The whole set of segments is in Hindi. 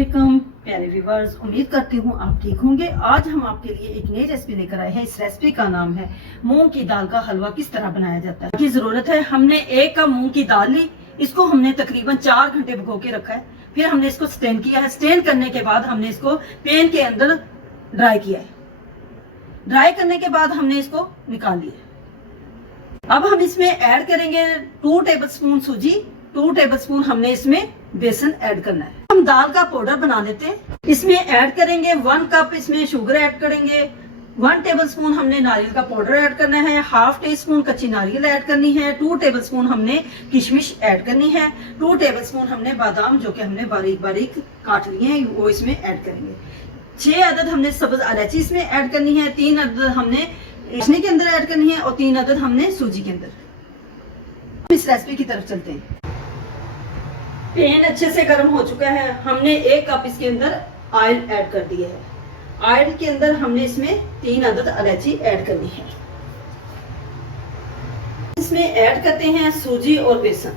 अस्सलामुअलैकुम प्यारे व्यूवर्स, उम्मीद करती हूँ आप ठीक होंगे। आज हम आपके लिए एक नई रेसिपी लेकर आए हैं। इस रेसिपी का नाम है मूंग की दाल का हलवा किस तरह बनाया जाता है। की जरूरत है, हमने 1 कप मूंग की दाल ली। इसको हमने तकरीबन 4 घंटे भिगो के रखा है। फिर हमने इसको स्टेन किया है। स्टेन करने के बाद हमने इसको पैन के अंदर ड्राई किया है। ड्राई करने के बाद हमने इसको निकाल लिया। अब हम इसमें ऐड करेंगे 2 टेबलस्पून सूजी, 2 टेबलस्पून हमने इसमें बेसन ऐड करना है। हम दाल का पाउडर बना लेते हैं। इसमें ऐड करेंगे 1 कप इसमें शुगर ऐड करेंगे। 1 टेबलस्पून हमने नारियल का पाउडर ऐड करना है। 1/2 टीस्पून कच्ची नारियल ऐड करनी है। 2 टेबलस्पून हमने किशमिश ऐड करनी है। 2 टेबलस्पून हमने बादाम जो कि हमने बारीक बारीक काट लिए हैं वो इसमें ऐड करेंगे। 6 अदद हमने सब्ज इलायची इसमें ऐड करनी है। 3 अदद हमने चाशनी के अंदर ऐड करनी है और 3 अदद हमने सूजी के अंदर। इस रेसिपी की तरफ चलते हैं। पैन अच्छे से गर्म हो चुका है। हमने 1 कप इसके अंदर ऑयल ऐड कर दिया है। ऑयल के अंदर हमने इसमें 3 अदद इलायची ऐड करनी है। इसमें ऐड करते हैं सूजी और बेसन।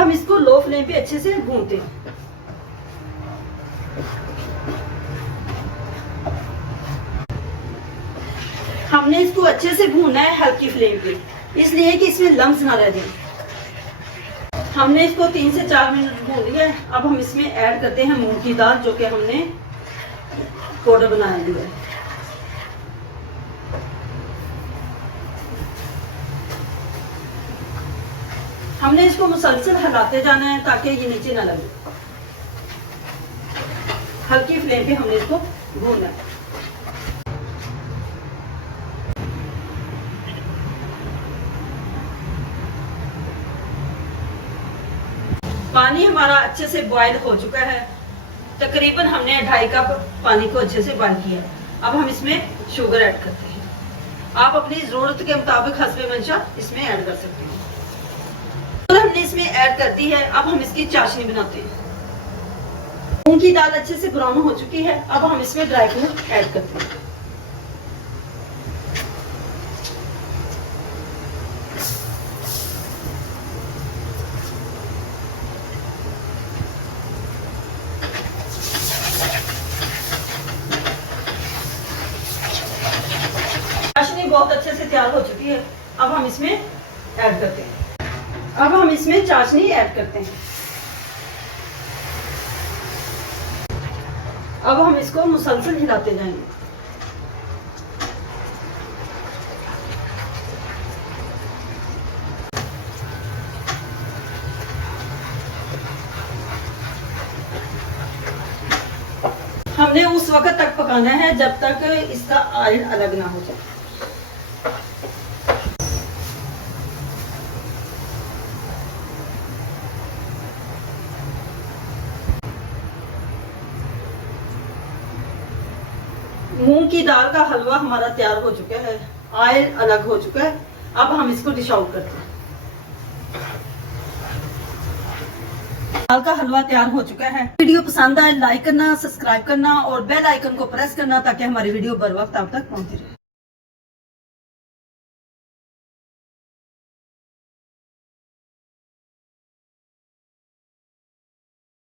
हम इसको लो फ्लेम पे अच्छे से भूनते हैं। हमने इसको अच्छे से भूनना है हल्की फ्लेम पे, इसलिए कि इसमें लम्स ना रह जाए। हमने इसको 3 से 4 मिनट भून लिया है। अब हम इसमें ऐड करते हैं मूंग की दाल जो कि हमने पाउडर बनाया लिया है। हमने इसको मुसलसल हिलाते जाना है ताकि ये नीचे ना लगे। हल्की फ्लेम पे हमने इसको भूनना है। पानी हमारा अच्छे से बॉईल हो चुका है। तकरीबन हमने 2.5 कप पानी को अच्छे से बॉईल किया है। अब हम इसमें शुगर ऐड करते हैं। आप अपनी जरूरत के मुताबिक हस्बे मंशा इसमें ऐड कर सकते हैं। तो हमने इसमें ऐड कर दी है। अब हम इसकी चाशनी बनाते हैं। मूंग की दाल अच्छे से ब्राउन हो चुकी है। अब हम इसमें ड्राई फ्रूट ऐड करते हैं। चाशनी बहुत अच्छे से तैयार हो चुकी है। अब हम इसमें ऐड करते हैं। अब हम इसमें चाशनी ऐड करते हैं। अब हम इसको मुसलसल हिलाते जाएंगे। हमने उस वक्त तक पकाना है जब तक इसका ऑयल अलग ना हो जाए। मूंग की दाल का हलवा हमारा तैयार हो चुका है। ऑयल अलग हो चुका है। अब हम इसको डिश आउट करते हैं। दाल का हलवा तैयार हो चुका है। वीडियो पसंद आए लाइक करना, सब्सक्राइब करना और बेल आइकन को प्रेस करना ताकि हमारी वीडियो बर वक्त आप तक पहुंचती रहे।